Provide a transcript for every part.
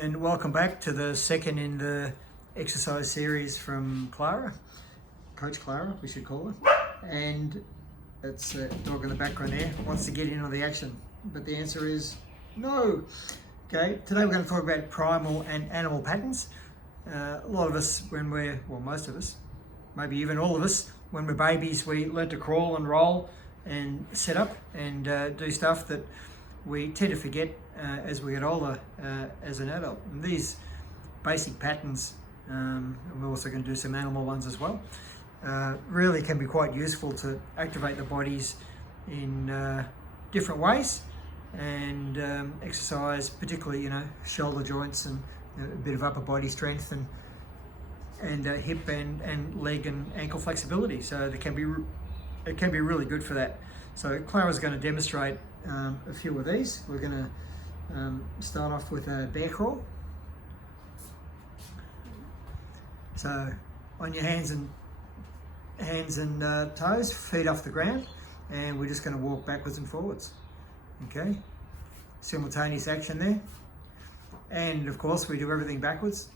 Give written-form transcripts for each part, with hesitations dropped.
And welcome back to the second in the exercise series from Klara, Coach Klara, we should call her. And it's a dog in the background there, wants to get in on the action. But the answer is no. Okay, today we're going to talk about primal and animal patterns. A lot of us, most of us, maybe even all of us, when we're babies, we learn to crawl and roll and sit up and do stuff that we tend to forget as we get older as an adult. And these basic patterns, and we're also going to do some animal ones as well, really can be quite useful to activate the bodies in different ways and exercise, particularly shoulder joints and a bit of upper body strength and hip and leg and ankle flexibility. So it can be really good for that. So Klara's going to demonstrate a few of these. We're going to start off with a bear crawl. So on your hands and toes, feet off the ground, and we're just going to walk backwards and forwards. Okay, simultaneous action there. And of course we do everything backwards.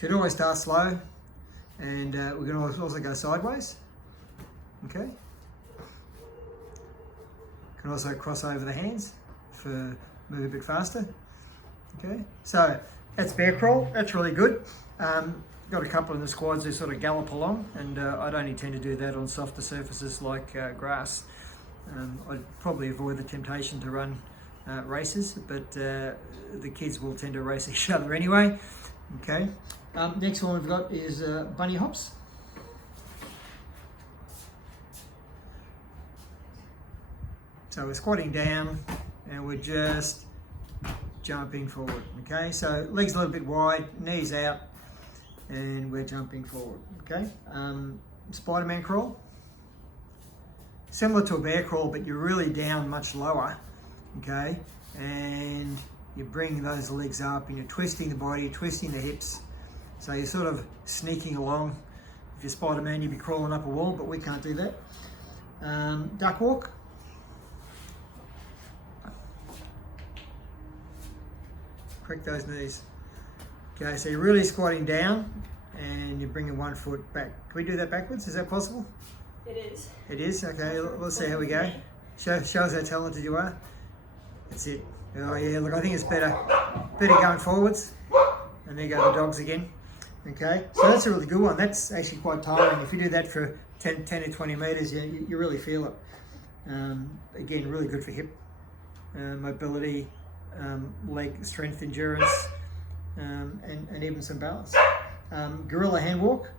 Should always start slow, and we're going to also go sideways. Okay. Can also cross over the hands for move a bit faster. Okay, so that's bear crawl. That's really good. Got a couple in the squads who sort of gallop along, and I'd only tend to do that on softer surfaces like grass. I'd probably avoid the temptation to run races, but the kids will tend to race each other anyway. Okay. Next one we've got is bunny hops. So we're squatting down and we're just jumping forward. Okay, so legs a little bit wide, knees out, and we're jumping forward. Okay, Spider-Man crawl. Similar to a bear crawl, but you're really down much lower. Okay, and you bring those legs up and you're twisting the body, you're twisting the hips. So you're sort of sneaking along. If you're Spider-Man, you'd be crawling up a wall, but we can't do that. Duck walk. Correct those knees. Okay, so you're really squatting down and you're bringing one foot back. Can we do that backwards? Is that possible? It is. It is? Okay, let's see how we go. Show us how talented you are. That's it. Oh yeah, look, I think it's better going forwards. And there go the dogs again. Okay, so that's a really good one. That's actually quite tiring. If you do that for 10 to 20 meters, you really feel it. Again, really good for hip mobility, leg strength, endurance, and even some balance. Gorilla hand walk.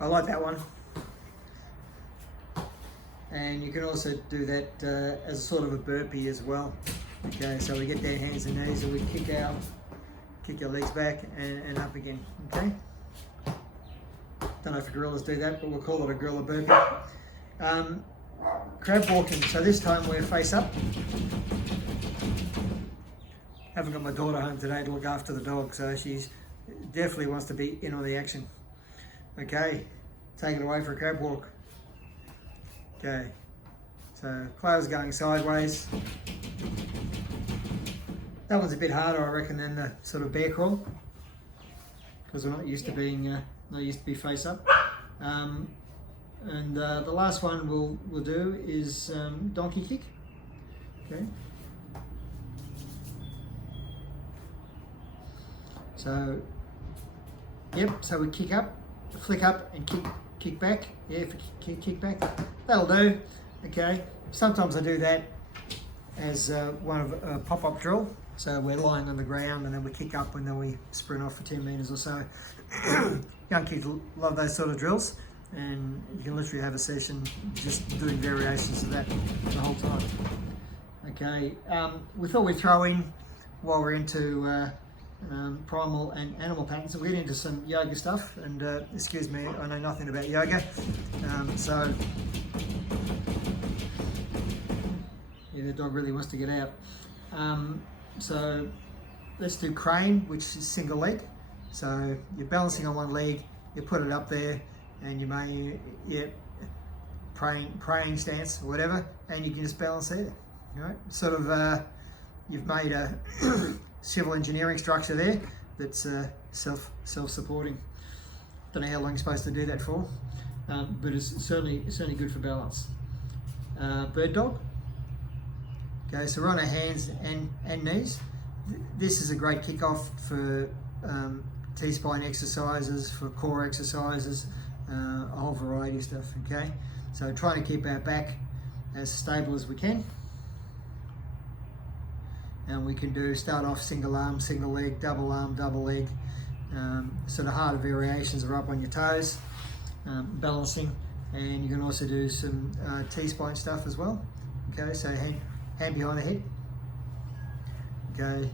I like that one. And you can also do that as a sort of a burpee as well. Okay, so we get down hands and knees and we kick our legs back and up again. Okay. Don't know if gorillas do that, but we'll call it a gorilla burpee. Crab walking. So this time we're face up. Haven't got my daughter home today to look after the dog, so she's definitely wants to be in on the action. Okay, take it away for a crab walk. Okay, so Klara's going sideways. That one's a bit harder, I reckon, than the sort of bear crawl, because we're not used to being, face up. And the last one we'll do is donkey kick. Okay. So, yep. So we kick up, flick up, and kick back. Yeah, kick back. That'll do. Okay. Sometimes I do that as one of a pop-up drill. So we're lying on the ground and then we kick up and then we sprint off for 10 meters or so. Young kids love those sort of drills, and you can literally have a session just doing variations of that the whole time. Okay, we thought we'd throw in, while we're into primal and animal patterns, we'll get into some yoga stuff, and excuse me, I know nothing about yoga, so yeah, the dog really wants to get out. So let's do crane, which is single leg. So you're balancing on one leg, you put it up there, and you may, praying stance or whatever, and you can just balance there. Right? Sort of, you've made a civil engineering structure there that's self-supporting. Don't know how long you're supposed to do that for, but it's certainly good for balance. Bird dog. Okay, so we're on our hands and knees. This is a great kickoff for T-spine exercises, for core exercises, a whole variety of stuff. Okay, so trying to keep our back as stable as we can. And we can start off single arm, single leg, double arm, double leg. Sort of harder variations are up on your toes, balancing, and you can also do some T-spine stuff as well. Okay, so hand behind the head. Okay,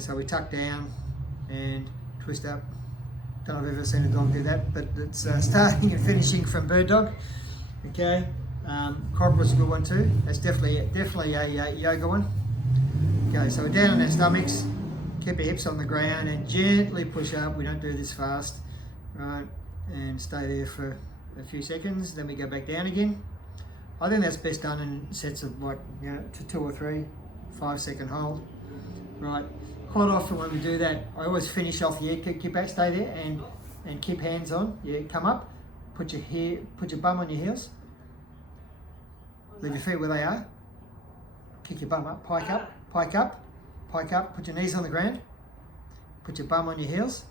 so we tuck down and twist up. Don't know if I've ever seen a dog do that, but it's starting and finishing from bird dog. Okay, cobra's a good one too. That's definitely a yoga one. Okay, so we're down on our stomachs, keep our hips on the ground and gently push up. We don't do this fast, right? And stay there for a few seconds, then we go back down again. I think that's best done in sets of like, to 2 or 3, 5-second hold, right? Quite often when we do that, I always finish off, keep back, stay there and keep hands on. Come up, put your bum on your heels, leave your feet where they are, kick your bum up, pike up, pike up, pike up, put your knees on the ground, put your bum on your heels.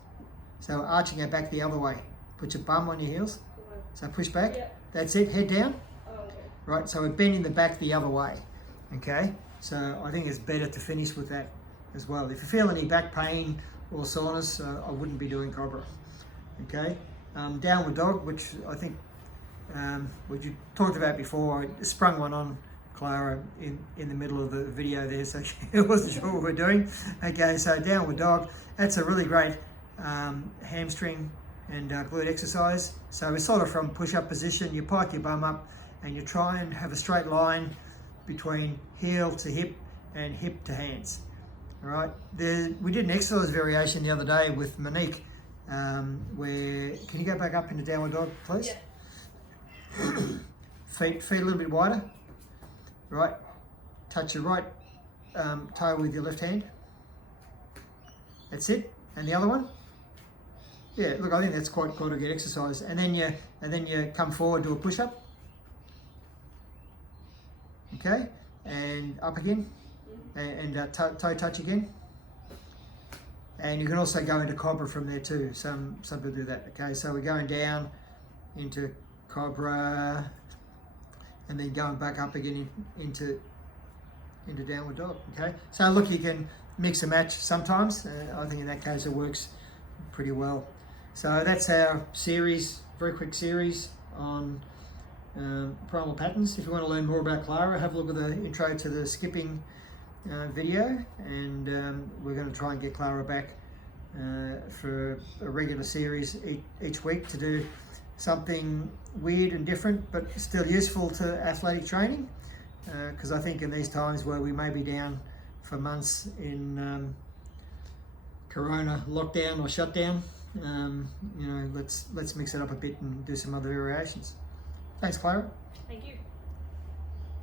So arching our back the other way, put your bum on your heels, so push back, that's it, head down. Right, so we're bending the back the other way, okay? So I think it's better to finish with that as well. If you feel any back pain or soreness, I wouldn't be doing cobra, okay? Downward dog, which I think, which you talked about before, I sprung one on Klara in the middle of the video there, so she wasn't sure what we're doing. Okay, so downward dog, that's a really great hamstring and glute exercise. So we're sort of from push-up position, you pike your bum up, and you try and have a straight line between heel to hip and hip to hands. All right. We did an exercise variation the other day with Monique, where, can you go back up into downward dog, please? Yeah. Feet a little bit wider. Right. Touch your right toe with your left hand. That's it. And the other one. Yeah. Look, I think that's quite a good exercise. And then you come forward, do a push-up. Okay, and up again, and toe touch again. And you can also go into cobra from there too. Some people do that. Okay, so we're going down into cobra, and then going back up again into downward dog. Okay, so look, you can mix and match sometimes. I think in that case it works pretty well. So that's our series, very quick series on primal patterns. If you want to learn more about Klara, have a look at the intro to the skipping video, and we're going to try and get Klara back for a regular series each week to do something weird and different but still useful to athletic training, because I think in these times where we may be down for months in corona lockdown or shutdown, let's mix it up a bit and do some other variations. Thanks, Klara. Thank you.